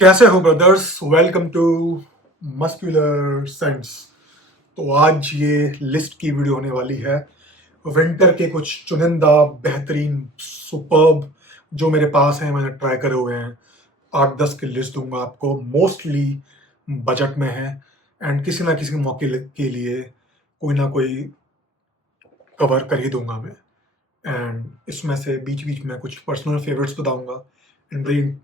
कैसे हो brothers? Welcome to muscular sense. तो आज ये लिस्ट की वीडियो होने वाली है। विंटर के कुछ चुनिंदा बेहतरीन सुपर्ब जो मेरे पास हैं, मैंने ट्राई करे हुए हैं। 8-10 की लिस्ट दूंगा आपको। मोस्टली बजट में है एंड किसी ना किसी मौके के लिए कोई ना कोई कवर कर ही दूंगा मैं। एंड इसमें से बीच बीच में कुछ पर्सनल फेवरेट्स बताऊंगा एंड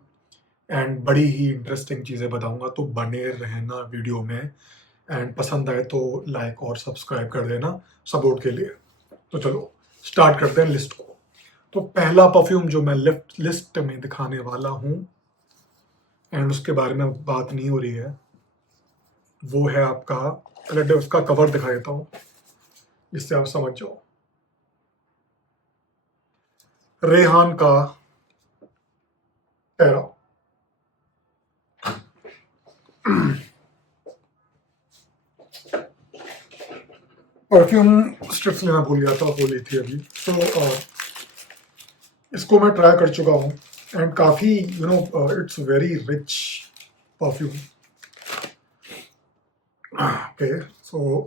एंड बड़ी ही इंटरेस्टिंग चीज़ें बताऊंगा, तो बने रहना वीडियो में। एंड पसंद आए तो लाइक और सब्सक्राइब कर देना सपोर्ट के लिए। तो चलो स्टार्ट करते हैं लिस्ट को। तो पहला परफ्यूम जो मैं लिस्ट में दिखाने वाला हूँ एंड उसके बारे में बात नहीं हो रही है, वो है आपका, पहले उसका कवर दिखा देता हूँ जिससे आप समझ जाओ। रेहान का टेरा। परफ्यूम स्ट्रिप्स लेना भूल गया था, वो ली थी अभी। सो इसको मैं ट्राई कर चुका हूँ एंड काफ़ी it's very rich perfume. Okay, so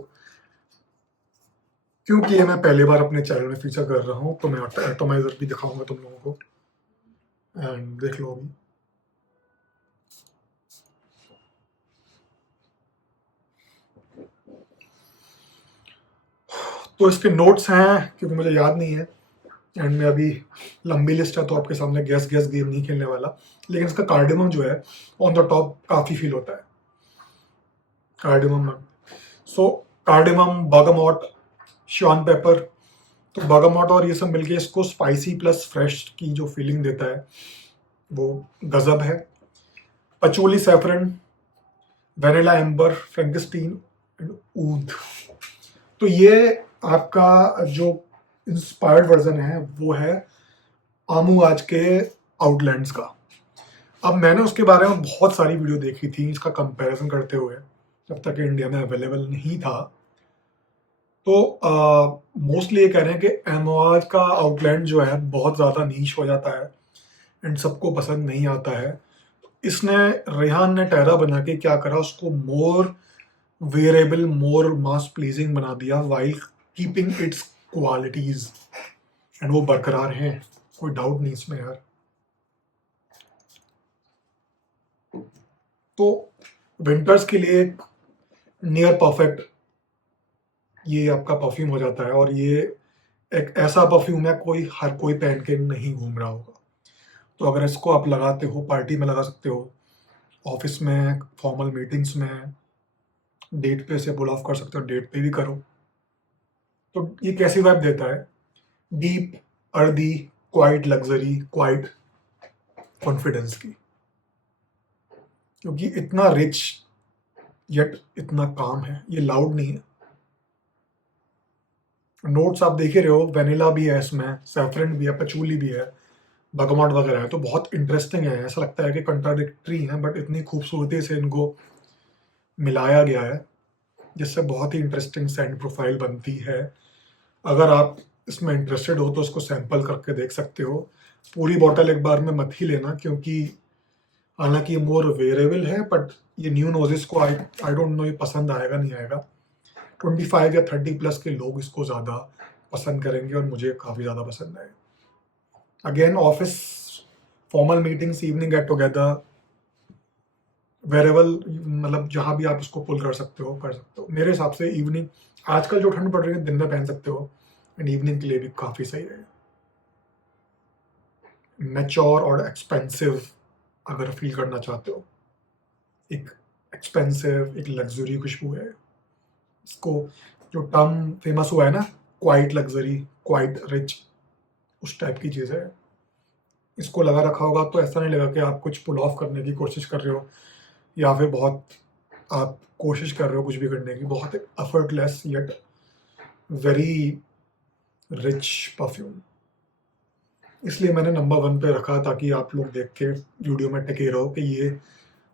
क्योंकि ये मैं पहली बार अपने चैनल में फीचर कर रहा हूँ तो मैं एटोमाइजर भी दिखाऊंगा तुम लोगों को एंड देख लो अभी। तो इसके नोट्स हैं क्योंकि मुझे याद नहीं है एंड मैं अभी, लंबी लिस्ट है तो आपके सामने गैस गैस गेम नहीं खेलने वाला। लेकिन इसका कार्डिमम जो है ऑन द टॉप काफ़ी फील होता है। कार्डिमम, सो कार्डिमम, बागामॉट, श्योन पेपर। तो बागामॉट और ये सब मिलके इसको स्पाइसी प्लस फ्रेश की जो फीलिंग देता है वो गजब है। Patchouli, saffron, vanilla amber, frankincense and oud. तो ये आपका जो इंस्पायर्ड वर्जन है वो है आमू आज के आउटलैंड्स का। अब मैंने उसके बारे में बहुत सारी वीडियो देखी थी इसका कंपैरिजन करते हुए, जब तक इंडिया में अवेलेबल नहीं था। तो मोस्टली ये कह रहे हैं कि एमोआज का आउटलैंड जो है बहुत ज़्यादा नीश हो जाता है एंड सबको पसंद नहीं आता है। इसने, रेहान ने टेरा बना के क्या करा, उसको मोर वेरेबल, मोर मास प्लीजिंग बना दिया while keeping it's qualities and वो बरकरार हैं, कोई डाउट नहीं इसमें यार। तो विंटर्स के लिए एक नियर परफेक्ट ये आपका परफ्यूम हो जाता है। और ये एक ऐसा परफ्यूम है कोई हर कोई पहन के नहीं घूम रहा होगा। तो अगर इसको आप लगाते हो, पार्टी में लगा सकते हो, ऑफिस में, फॉर्मल मीटिंग्स में, डेट पे से पुल ऑफ कर सकते हो, डेट पे भी करो। तो ये कैसी वाइब देता है? Deep, earthy, quite luxury, quite confidence की। क्योंकि इतना रिच यट इतना काम है, ये लाउड नहीं है। नोट्स आप देख ही रहे हो, वेनिला भी है इसमें, सैफरन भी है, पचूली भी है, बगमाट वगैरह है। तो बहुत इंटरेस्टिंग है, ऐसा लगता है कि कंट्राडिक्टरी है बट इतनी खूबसूरती से इनको मिलाया गया है जिससे बहुत ही इंटरेस्टिंग सेंट प्रोफाइल बनती है। अगर आप इसमें इंटरेस्टेड हो तो इसको सैंपल करके देख सकते हो। पूरी बॉटल एक बार में मत ही लेना क्योंकि हालांकि ये मोर वेरेबल है बट ये न्यू नोजिस को आई आई डोंट नो ये पसंद आएगा नहीं आएगा। 25 या 30 प्लस के लोग इसको ज़्यादा पसंद करेंगे और मुझे काफ़ी ज़्यादा पसंद आएगा। Again office, formal meetings, evening get together, wearable, मतलब जहाँ भी आप इसको पुल कर सकते हो कर सकते हो। मेरे हिसाब से इवनिंग, आजकल जो ठंड पड़ रही है दिन में पहन सकते हो एंड इवनिंग के लिए भी काफ़ी सही है। मैच्योर और एक्सपेंसिव अगर फील करना चाहते हो, एक एक्सपेंसिव, एक लग्जरी खुशबू है। इसको जो टर्म फेमस हुआ है ना, क्वाइट लग्जरी, क्वाइट रिच, उस टाइप की चीज़ है। इसको लगा रखा होगा तो ऐसा नहीं लगा कि आप कुछ पुल ऑफ करने की कोशिश कर रहे हो या फिर बहुत आप कोशिश कर रहे हो कुछ भी करने की। बहुत effortless yet very rich perfume. इसलिए मैंने नंबर 1 पे रखा ताकि आप लोग देख के वीडियो में टिके रहो कि ये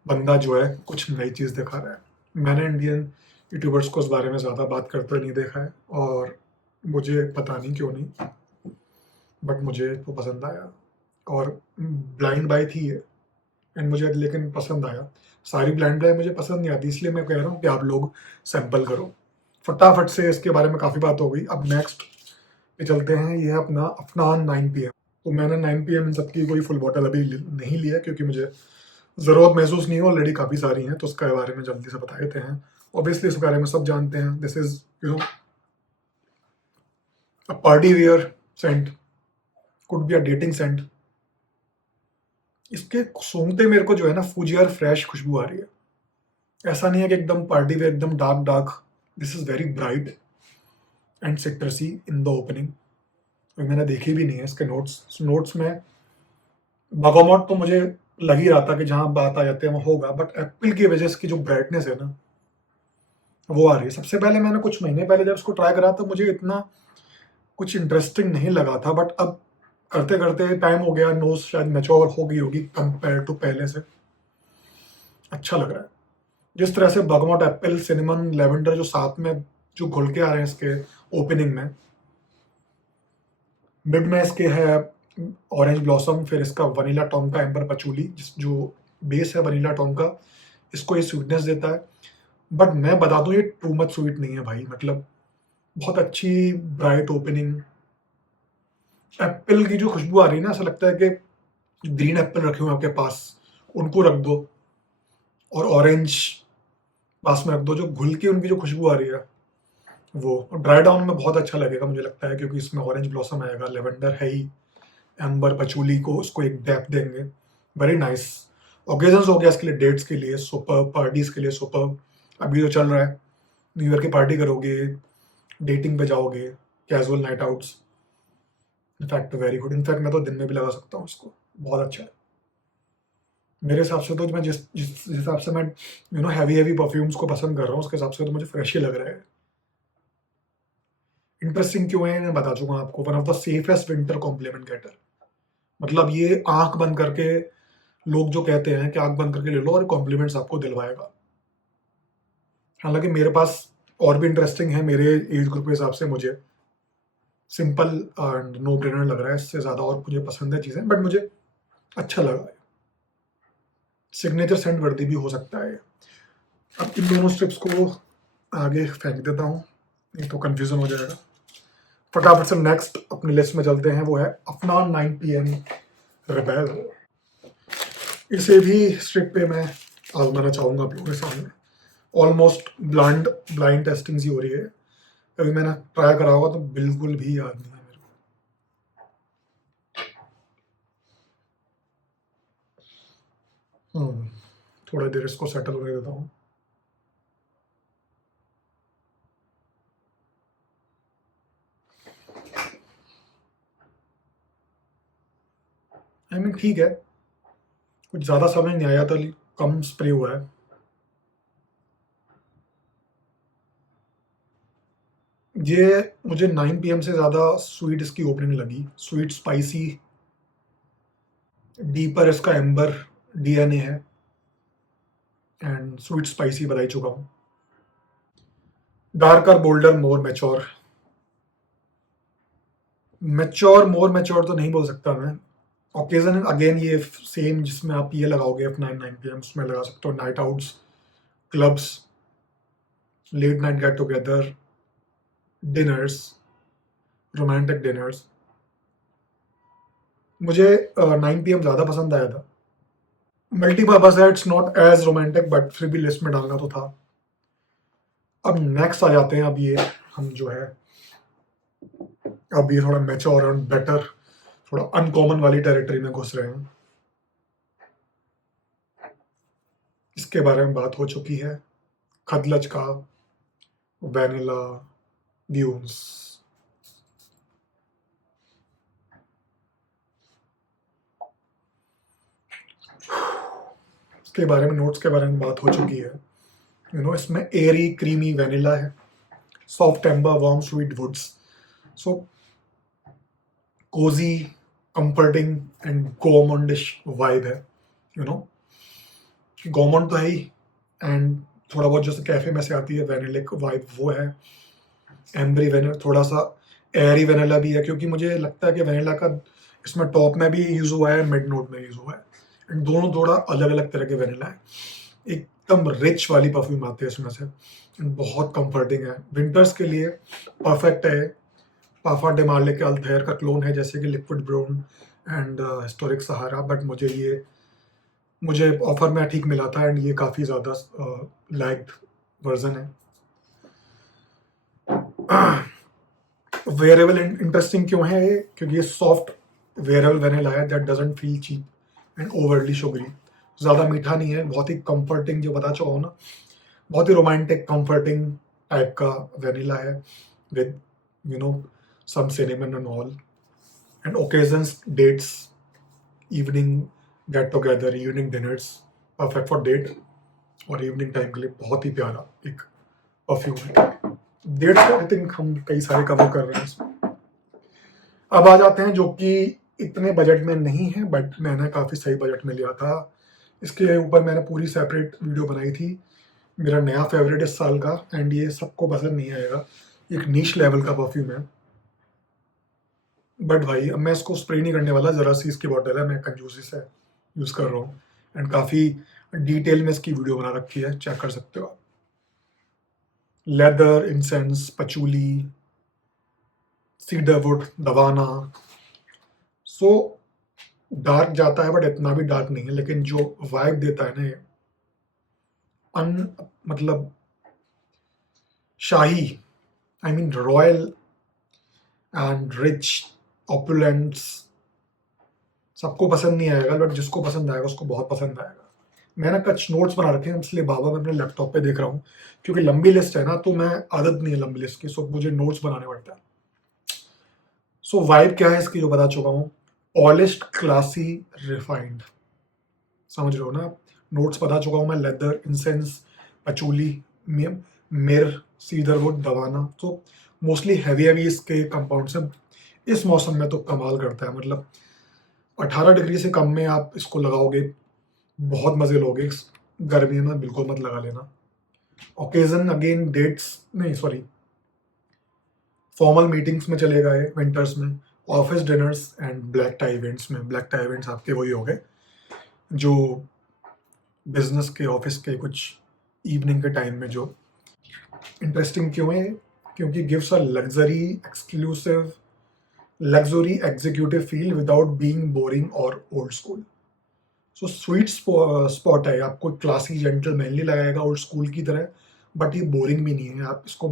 बंदा जो है कुछ नई चीज़ दिखा रहा है। मैंने इंडियन यूट्यूबर्स को इस बारे में ज़्यादा बात करते नहीं देखा है और मुझे पता नहीं क्यों नहीं, बट मुझे वो पसंद आया और ब्लाइंड बाय थी ये। एंड मुझे लेकिन पसंद आया। सारी ब्लेंड ड्राई मुझे पसंद नहीं आती, इसलिए मैं कह रहा हूँ कि आप लोग सैंपल करो। फटाफट से इसके बारे में काफ़ी बात हो गई, अब नेक्स्ट पे चलते हैं। ये है अपना अफनान 9 PM। तो मैंने 9 PM इन सबकी कोई फुल बॉटल अभी नहीं लिया क्योंकि मुझे ज़रूरत महसूस नहीं है, ऑलरेडी काफ़ी सारी हैं, तो उसके बारे में जल्दी से बता देते हैं। ऑब्वियसली इसके बारे में सब जानते हैं, this is a party wear scent, could be a dating scent. इसके सूंघते मेरे को जो है ना फूजियर फ्रेश खुशबू आ रही है। ऐसा नहीं है कि एकदम पार्टी वेयर, एकदम dark dark. This is very bright and सिट्रसी in the opening. मैंने देखी भी नहीं है इसके नोट्स में। बगोमोट तो मुझे लग ही रहा था कि जहां बात आ जाती है वहाँ होगा, बट एप्पल की वजह से की जो ब्राइटनेस है ना वो आ रही है। सबसे पहले मैंने कुछ महीने पहले जब इसको ट्राई करा तो मुझे इतना कुछ इंटरेस्टिंग नहीं लगा था, बट अब करते करते टाइम हो गया, नोज शायद मैच्योर हो गई होगी कंपेयर टू पहले से। अच्छा लग रहा है। जिस तरह से बगमोट एप्पल सिनेमन लेवेंडर जो साथ में जो घुल के आ रहे हैं इसके ओपनिंग में, मिड में इसके है ऑरेंज ब्लॉसम, फिर इसका वनीला टोंका एम्बर पचूली, जिस जो बेस है वनीला टोंका, इसको ये स्वीटनेस देता है। बट मैं बता दूं ये टू मच स्वीट नहीं है भाई, मतलब बहुत अच्छी ब्राइट ओपनिंग। एप्पल की जो खुशबू आ रही है ना, ऐसा लगता है कि ग्रीन एप्पल रखे हुए हैं आपके पास, उनको रख दो और ऑरेंज पास में रख दो, जो घुल के उनकी जो खुशबू आ रही है वो ड्राई डाउन में बहुत अच्छा लगेगा मुझे लगता है, क्योंकि इसमें ऑरेंज ब्लॉसम आएगा, लेवेंडर है ही, एम्बर पचूली को उसको एक डेप्थ देंगे। Very nice. ओकेजन्स हो गया इसके लिए, डेट्स के लिए सुपर, पार्टीज के लिए सुपर। अभी जो चल रहा है, न्यू ईयर की पार्टी करोगे, डेटिंग पे जाओगे, casual night outs, in fact very good. In fact मैं तो दिन में भी लगा सकता हूँ इसको, बहुत अच्छा है मेरे हिसाब से। तो मैं जिस जिस हिसाब से मैं हैवी हैवी परफ्यूम्स को पसंद कर रहा हूँ, उसके हिसाब से तो मुझे फ्रेश ही लग रहा है। इंटरेस्टिंग क्यों है मैं बता चुका आपको। One of the safest winter compliment getter, मतलब ये आंख बंद करके, लोग जो कहते हैं कि आंख बंद करके ले लो और कॉम्प्लीमेंट्स आपको दिलवाएगा। हालांकि मेरे पास और भी इंटरेस्टिंग है मेरे एज ग्रुप के हिसाब से। मुझे सिंपल एंड नो ब्रेनर लग रहा है, इससे ज़्यादा और मुझे पसंद है चीज़ें, बट मुझे अच्छा लगा। सिग्नेचर सेंट वर्दी भी हो सकता है। अब इन दोनों स्ट्रिप्स को आगे फेंक देता हूँ, नहीं तो कंफ्यूजन हो जाएगा। फटाफट से नेक्स्ट अपनी लिस्ट में चलते हैं, वो है अफनान 9 PM रिबेल। इसे भी स्ट्रिप पे मैं आजमाना चाहूंगा आप लोगों के सामने। ऑलमोस्ट ब्लाइंड टेस्टिंग ही हो रही है, कभी मैंने ट्राई करा होगा तो बिल्कुल भी याद नहीं है मेरे को। थोड़ा देर इसको सेटल होने देता हूँ। आई मीन ठीक है, कुछ ज़्यादा समय नहीं आया था, कम स्प्रे हुआ है। ये मुझे 9 PM से ज़्यादा स्वीट इसकी ओपनिंग लगी, स्वीट स्पाइसी, डीपर इसका एम्बर DNA है, एंड स्वीट स्पाइसी बता ही चुका हूँ। डार्कर, बोल्डर, मोर मैच्योर। मोर मैच्योर तो नहीं बोल सकता मैं। ओकेजन अगेन ये सेम जिसमें आप ये लगाओगे F9 9 PM, उसमें लगा सकते हो night outs, clubs, late night get together, dinners, romantic dinners. मुझे 9 PM ज़्यादा पसंद आया था। मल्टीपर्पज है, it's not as romantic, but फिर भी लिस्ट में डालना तो था। अब नेक्स्ट आ जाते हैं। अब ये हम जो है, अब ये थोड़ा मैच्योर और बेटर, थोड़ा अनकॉमन वाली टेरिटरी में घुस रहे हैं। इसके बारे में बात हो चुकी है, खदलज का वैनिला व्यूज। इसके बारे में, नोट्स के बारे में बात हो चुकी है। इसमें एयरी क्रीमी वैनिला है, soft amber, warm sweet woods, so cozy, comforting and gourmandish vibe है। यू नो गोमोंड तो है ही, एंड थोड़ा बहुत जैसे कैफे में से आती है वैनिलिक वाइब वो है। एम्बरी वैनिला, थोड़ा सा एयरी वैनिला भी है, क्योंकि मुझे लगता है कि वैनिला का इसमें टॉप में भी यूज हुआ है, मिड नोट में यूज हुआ है। एंड दोनों थोड़ा अलग अलग तरह के वेनिला है। एकदम रिच वाली परफ्यूम आती है इसमें से, एंड बहुत कंफर्टिंग है, विंटर्स के लिए परफेक्ट है। पाफा डे मार्ले के अल्थेयर का क्लोन है, जैसे कि liquid brown and historic Sahara, but मुझे ऑफर में ठीक मिला था, एंड ये काफ़ी ज़्यादा लैग्ड वर्जन है। वेरेबल इंटरेस्टिंग क्यों है ये? क्योंकि ये सॉफ्ट वेरेबल वेनिला है that doesn't feel cheap and overly sugary. ज़्यादा मीठा नहीं है, बहुत ही कंफर्टिंग, जो बता चुका हूँ ना, बहुत ही रोमांटिक कंफर्टिंग टाइप का वेनिला है, with you know some cinnamon and all, and occasions, dates, evening get together, evening dinners, perfect for date और इवनिंग टाइम के लिए बहुत ही प्यारा एक परफ्यूम है। डेट्स का आई थिंक हम कई सारे कवर कर रहे हैं इसमें। अब आ जाते हैं जो कि इतने बजट में नहीं है, बट मैंने काफ़ी सही बजट में लिया था। इसके ऊपर मैंने पूरी सेपरेट वीडियो बनाई थी, मेरा नया फेवरेट इस साल का, एंड ये सबको पसंद नहीं आएगा, एक नीश लेवल का परफ्यूम है। बट भाई अब मैं इसको स्प्रे नहीं करने वाला, ज़रा सी इसकी बॉटल है, मैं कंजूसी से यूज़ कर रहा हूँ, एंड काफ़ी डिटेल में इसकी वीडियो बना रखी है, चेक कर सकते हो आप। लेदर, इंसेंस, पचूली, सीडरवुड, दवाना। सो डार्क जाता है, बट इतना भी डार्क नहीं है, लेकिन जो वाइब देता है ना ये, मतलब शाही, I mean royal and rich, opulence, सबको पसंद नहीं आएगा, बट जिसको पसंद आएगा उसको बहुत पसंद आएगा। मैंने कुछ नोट्स बना रखे हैं, इसलिए बाबा मैं अपने लैपटॉप पे देख रहा हूँ, क्योंकि लंबी लिस्ट है ना, तो मैं आदत नहीं है लंबी लिस्ट की, सो मुझे नोट्स बनाने पड़ता है। सो वाइब क्या है इसकी, जो बता चुका हूँ, पॉलिश्ड, क्लासी, रिफाइंड, समझ रहे हो ना। नोट्स बता चुका हूँ मैं, लेदर, इंसेंस, पचूली, मिर, सीडरवुड, दवाना। तो मोस्टली हैवी हैवी इसके कंपाउंड से, इस मौसम में तो कमाल करता है। मतलब 18 डिग्री से कम में आप इसको लगाओगे, बहुत मजे लोगे। गर्मी में बिल्कुल मत लगा लेना। ओकेजन अगेन डेट्स, नहीं सॉरी, फॉर्मल मीटिंग्स में चले गए विंटर्स में, office dinners and black tie events में। ब्लैक टाई इवेंट्स आपके वही हो गए जो बिजनेस के, ऑफिस के कुछ इवनिंग के टाइम में। जो इंटरेस्टिंग क्यों है? क्योंकि gives a luxury executive feel without being boring और old school. So sweet spot है, आपको क्लासी, जेंटलमैनली लगाएगा ओल्ड स्कूल की तरह, बट ये बोरिंग भी नहीं है। आप इसको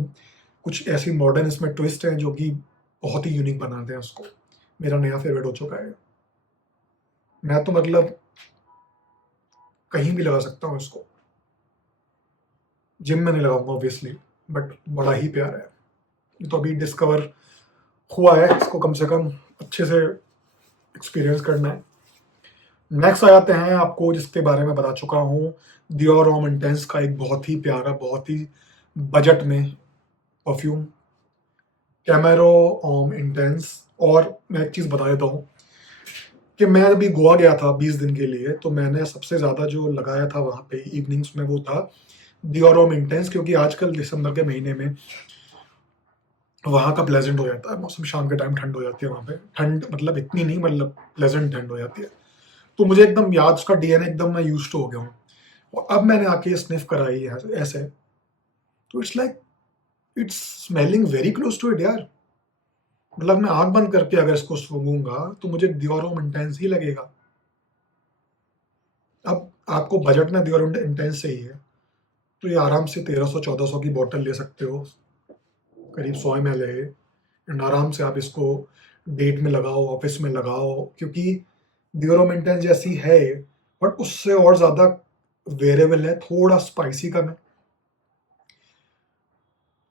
कुछ ऐसी मॉडर्न इसमें ट्विस्ट हैं जो कि बहुत ही यूनिक बनाते हैं उसको। मेरा नया फेवरेट हो चुका है। मैं तो मतलब कहीं भी लगा सकता हूँ इसको, जिम में नहीं लगाऊंगा ऑब्वियसली, बट बड़ा ही प्यारा है। ये तो अभी डिस्कवर हुआ है, इसको कम से कम अच्छे से एक्सपीरियंस करना है। नेक्स्ट आ जाते हैं आपको जिसके बारे में बता चुका हूँ, डियोर होम इंटेंस का एक बहुत ही प्यारा, बहुत ही बजट में परफ्यूम, कैमेरो होम इंटेंस। और मैं एक चीज़ बता देता हूँ कि मैं अभी गोवा गया था 20 दिन के लिए, तो मैंने सबसे ज़्यादा जो लगाया था वहाँ पे इवनिंग्स में, वो था डियोर होम इंटेंस, क्योंकि आजकल दिसंबर के महीने में वहाँ का प्लेजेंट हो जाता है मौसम, शाम के टाइम ठंड हो जाती है वहाँ पे, ठंड मतलब इतनी नहीं, मतलब प्लेजेंट ठंड हो जाती है। तो मुझे एकदम याद, उसका डीएनए एकदम मैं यूज्ड हो गया हूँ। और अब मैंने आके स्निफ कराई है ऐसे, तो it's like it's smelling very close to it यार। मतलब मैं आंख बंद करके अगर इसको सूंघूंगा तो मुझे डियोर होम इंटेंस ही लगेगा। अब आपको बजट में डियोर होम इंटेंस चाहिए तो ये आराम से 1300-1400 की बोतल ले सकते हो, करीब 100 ml है, एंड आराम से आप इसको डेट में लगाओ, ऑफिस में लगाओ, क्योंकि डियोर इंटेंस जैसी है, बट उससे और ज़्यादा वेरिएबल है, थोड़ा स्पाइसी कम है,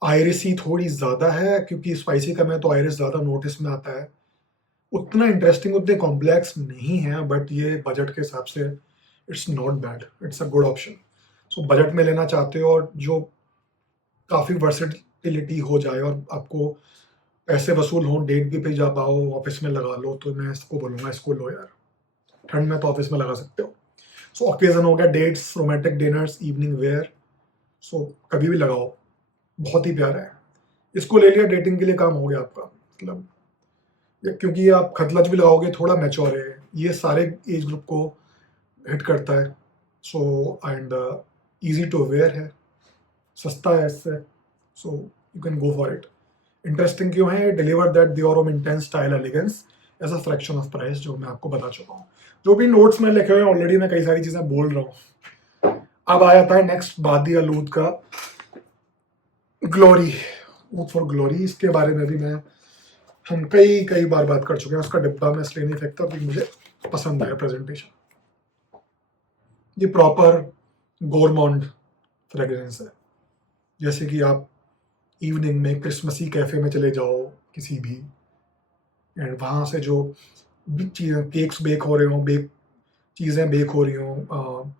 आयरिसी थोड़ी ज़्यादा है, क्योंकि स्पाइसी कम है तो आयरिस ज़्यादा नोटिस में आता है। उतना इंटरेस्टिंग, उतने कॉम्प्लेक्स नहीं है, बट ये बजट के हिसाब से it's not bad, it's a good option. So budget में लेना चाहते हो और जो काफ़ी वर्सेटिलिटी हो जाए और आपको पैसे वसूल हों, डेट भी पे जा पाओ, ऑफिस में लगा लो, तो मैं इसको बोलूँगा इसको लो यार। ठंड में तो ऑफिस में लगा सकते हो। सो ओकेजन हो गया dates, romantic dinners, evening wear, so कभी भी लगाओ, बहुत ही प्यारा है। इसको ले लिया, डेटिंग के लिए काम हो गया आपका, मतलब क्योंकि आप खतलज भी लगाओगे, थोड़ा मैच्योर है, ये सारे एज ग्रुप को हिट करता है। So and easy to wear है, सस्ता है इससे, so you can go for it. Interesting क्यों है? Deliver that Dior Homme intense style elegance as a fraction of price, जो मैं आपको बता चुका हूँ। जो भी नोट्स में लिखे हुए हैं ऑलरेडी, मैं कई सारी चीजें बोल रहा हूँ। अब आ जाता है नेक्स्ट बादी अलूद का ग्लोरी, ऊद फॉर ग्लोरी। इसके बारे में भी हम कई कई बार बात कर चुके हैं। उसका डिब्बा मैं इसलिए नहीं फेंकता क्योंकि मुझे पसंद आया प्रेजेंटेशन। ये प्रॉपर गोरमॉन्ड फ्रेग्रेंस है। जैसे कि आप इवनिंग में क्रिसमसी कैफे में चले जाओ किसी भी, एंड वहाँ से जो केक्स बेक हो रहे हो, चीज़ें बेक हो रही हो,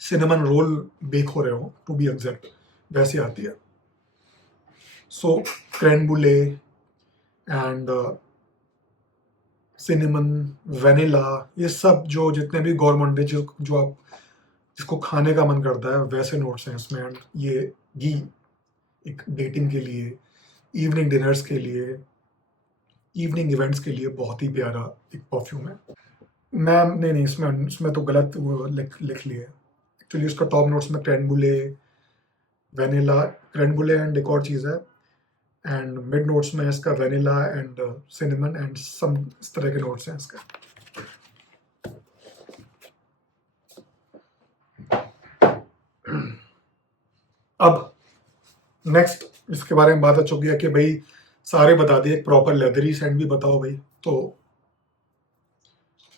सिनेमन रोल बेक हो रहे हो टू बी एग्जैक्ट, वैसे आती है। सो crane brulee and cinnamon, vanilla, ये सब जो जितने भी गवर्नमेंट जो आप जिसको खाने का मन करता है वैसे नोट्स हैं इसमें। एंड ये घी एक डेटिंग के लिए, इवनिंग डिनर्स के लिए, इवनिंग इवेंट्स के लिए बहुत ही प्यारा एक परफ्यूम है। मैम नहीं, इसमें तो गलत वो लिख लिए। एक्चुअली उसका टॉप नोट्स में creme brulee, vanilla, creme brulee and एक और चीज़ है, एंड मिड नोट्स में इसका vanilla and cinnamon and some इस तरह के नोट्स हैं इसका। अब नेक्स्ट इसके बारे में बात आ चुकी है कि भाई सारे बता दिए, एक प्रॉपर लेदरी सेंट भी बताओ भाई। तो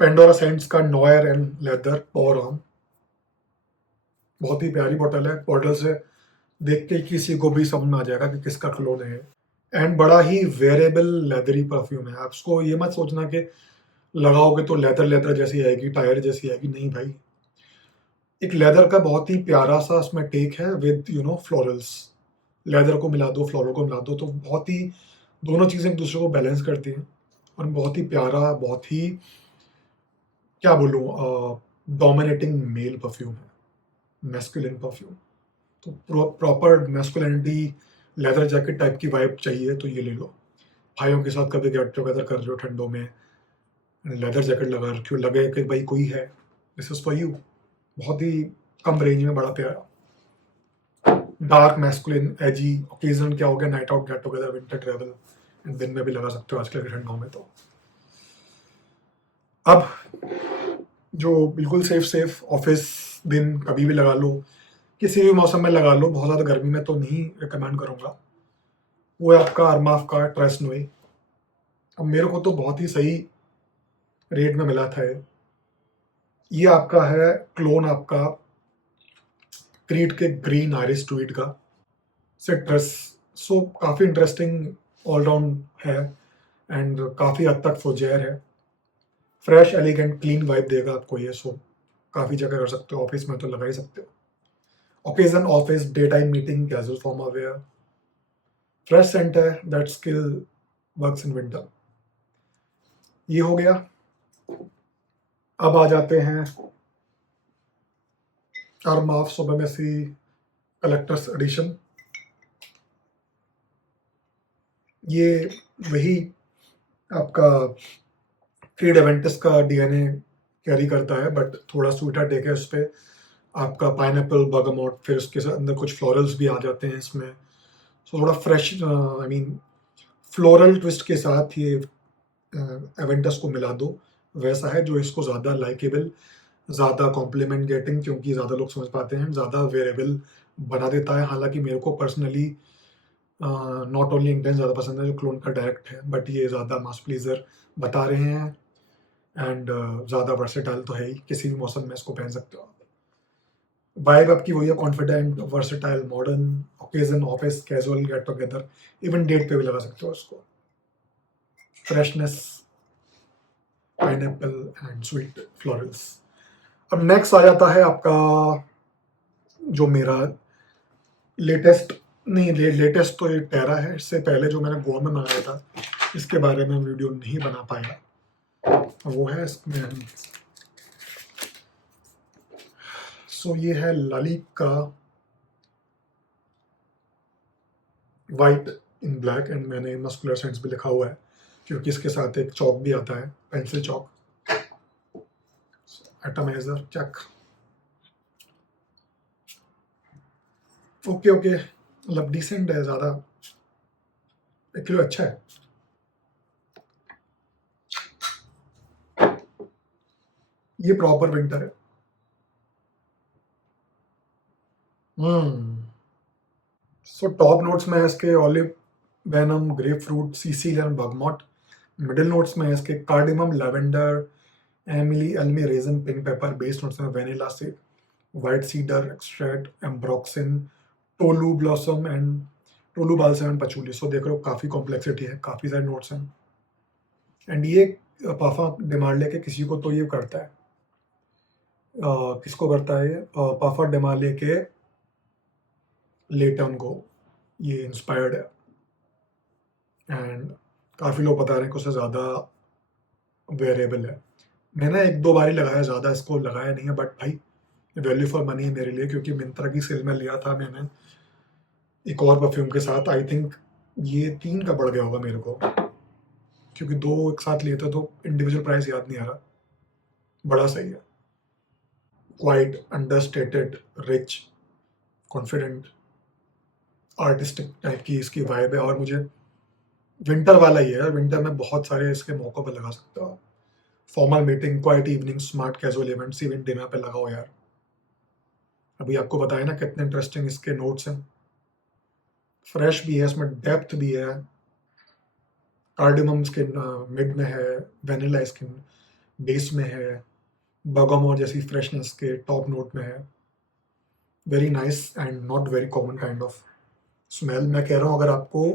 पेंडोरा सेंट्स का नॉयर एंड लेदर पॉर ऑन, बहुत ही प्यारी बोतल है। बोतल से देख के किसी को भी समझ में आ जाएगा कि किसका क्लोन है। एंड बड़ा ही वेरेबल लेदरी परफ्यूम है। आप उसको ये मत सोचना कि लगाओगे तो लेदर लेदर जैसी आएगी, टायर जैसी आएगी, नहीं भाई। एक लेदर का बहुत ही प्यारा सा उसमें टेक है विद फ्लोरल्स। लेदर को मिला दो, फ्लोरल को मिला दो, तो बहुत ही दोनों चीज़ें एक दूसरे को बैलेंस करती हैं। और बहुत ही प्यारा, बहुत ही क्या बोलूँ, डोमिनेटिंग मेल परफ्यूम है, मैस्कुलिन परफ्यूम। तो proper masculinity, leather jacket type की वाइब चाहिए तो ये ले लो। भाइयों के साथ कभी गेट टुगेदर कर रहे हो ठंडों में, लेदर जैकेट लगा रखी हो, लगे कि भाई कोई है, दिस इज फॉर यू। बहुत ही कम रेंज में बड़ा प्यारा डार्क मैस्कुलिन एजी ओकेजन। क्या हो गया, night out, get together, winter travel, and दिन में भी लगा सकते हो आजकल के ठंडों में। तो अब जो बिल्कुल सेफ ऑफिस दिन कभी भी लगा लो, किसी भी मौसम में लगा लो, बहुत ज़्यादा गर्मी में तो नहीं रिकमेंड करूँगा, वो है आपका अरमाफ का ट्रेस नोई। अब मेरे को तो बहुत ही सही रेट में मिला था ये आपका है क्लोन, आपका क्रीड के ग्रीन आयरिस ट्वीट का सिट्रस। सो काफ़ी इंटरेस्टिंग ऑलराउंड है, एंड काफ़ी हद तक फोजेयर है। फ्रेश एलिगेंट क्लीन वाइब देगा आपको ये। सो काफ़ी जगह कर सकते हो, ऑफिस में तो लगा ही सकते हो। Occasion office, day time meeting, casual formal wear, fresh scent है that still works in winter. ये हो गया। अब आ जाते हैं अरमाफ सुबमेसी कलेक्टर्स एडिशन। ये वही आपका क्रीड एवेंटिस का डीएनए कैरी करता है, बट थोड़ा स्वीटर टेक है उस पर। आपका पाइनएप्पल, बर्गामोट, फिर उसके अंदर कुछ फ्लोरल्स भी आ जाते हैं इसमें। सो थोड़ा fresh, I mean floral twist के साथ ये एवेंटस को मिला दो, वैसा है जो इसको ज़्यादा लाइकेबल, ज़्यादा कॉम्प्लीमेंट गेटिंग, क्योंकि ज़्यादा लोग समझ पाते हैं, ज़्यादा वेरेबल बना देता है। हालांकि मेरे को पर्सनली नॉट ओनली इंटेंस ज़्यादा पसंद है जो क्लोन का डायरेक्ट है, बट ये ज़्यादा मास प्लीजर बता रहे हैं, एंड ज़्यादा वर्सेटाइल तो है ही, किसी भी मौसम में इसको पहन सकते हो आप। वाइब आपकी वही है, confident, versatile, modern, occasion, office, casual, get together, even date पे भी लगा सकते हो इसको। Freshness, pineapple and sweet florals. अब नेक्स्ट आ जाता है आपका जो मेरा लेटेस्ट, नहीं लेटेस्ट तो ये टेरा है। इससे पहले जो मैंने गोवा में मंगाया था, इसके बारे में वीडियो नहीं बना पाया, वो है इसमें। सो ये है लालिक का वाइट इन ब्लैक, एंड मैंने मस्कुलर सेंट्स भी लिखा हुआ है क्योंकि इसके साथ एक चौक भी आता है, पेंसिल चौक। एटमाइजर चेक। ओके ओके, मतलब डिसेंट है, ज़्यादा 1 किलो अच्छा है। ये प्रॉपर विंटर है। सो टॉप नोट्स में है इसके olive, venom, grapefruit, Sicily and bergamot. Middle notes में है इसके कार्डिमम, लेवेंडर, एमिली, elemi, resin, pink pepper. Base notes में वेनिला से white cedar extract, ambroxan, tolu blossom and tolu balsam and patchouli. So देख रहे हो काफ़ी कॉम्प्लेक्सिटी है, काफ़ी सारे नोट्स हैं। एंड ये पाफा डिमार्ले के किसी को तो ये करता है, किसको करता है ये, पाफा डिमार्ले के लेटन को ये इंस्पायर्ड है। एंड काफ़ी लोग बता रहे हैं कि उससे ज़्यादा वेरिएबल है। मैंने 1-2 बार ही लगाया, ज़्यादा इसको लगाया नहीं है, बट भाई वैल्यू फॉर मनी है मेरे लिए, क्योंकि मिंत्रा की सेल में लिया था मैंने एक और परफ्यूम के साथ। आई थिंक ये 3 का पड़ गया होगा मेरे को, क्योंकि 2 एक साथ लिए थे तो इंडिविजुअल प्राइस याद नहीं आ रहा। बड़ा सही है, quite understated, rich, confident, artistic type की इसकी वाइब है। और मुझे विंटर वाला ही है, विंटर में बहुत सारे इसके मौक़ों पर लगा सकते हो आप। Formal meeting, quite evening, smart casual events, even dinner पे लगाओ यार। अभी आपको बताया ना कितने इंटरेस्टिंग इसके नोट्स हैं। फ्रेश भी है, इसमें डेप्थ भी है। कार्डिमम इसके मिड में है, वेनिला इसके बेस में है, बर्गामोट जैसी फ्रेशनेस के टॉप नोट में है। Very nice and not very common kind of smell. मैं कह रहा हूँ अगर आपको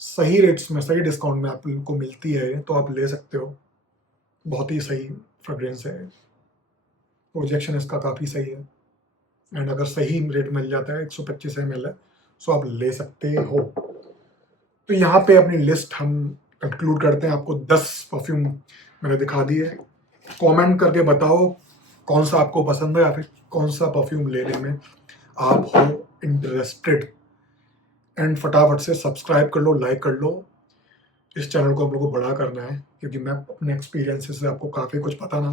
सही रेट्स में, सही डिस्काउंट में आपको मिलती है तो आप ले सकते हो। बहुत ही सही फ्रेग्रेंस है, प्रोजेक्शन इसका काफ़ी सही है। एंड अगर सही रेट मिल जाता है, 125 ml है, सो आप ले सकते हो। तो यहाँ पे अपनी लिस्ट हम कंक्लूड करते हैं। आपको 10 परफ्यूम मैंने दिखा दिए। कमेंट करके बताओ कौन सा आपको पसंद है, या फिर कौन सा परफ्यूम लेने में आप हो इंटरेस्टेड। एंड फटाफट से सब्सक्राइब कर लो, लाइक कर लो। इस चैनल को हम लोग को बड़ा करना है, क्योंकि मैं अपने एक्सपीरियंसेस से आपको काफ़ी कुछ बताना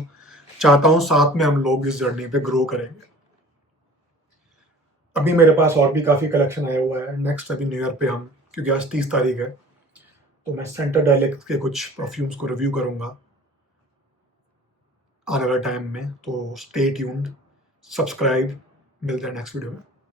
चाहता हूँ। साथ में हम लोग इस जर्नी पे ग्रो करेंगे। अभी मेरे पास और भी काफ़ी कलेक्शन आया हुआ है। नेक्स्ट अभी न्यू ईयर पे हम, क्योंकि आज 30 तारीख है, तो मैं सेंटर डायलेक्ट के कुछ परफ्यूम्स को रिव्यू करूँगा आने वाले टाइम में। तो स्टे ट्यून्ड, सब्सक्राइब, मिलते हैं नेक्स्ट वीडियो में।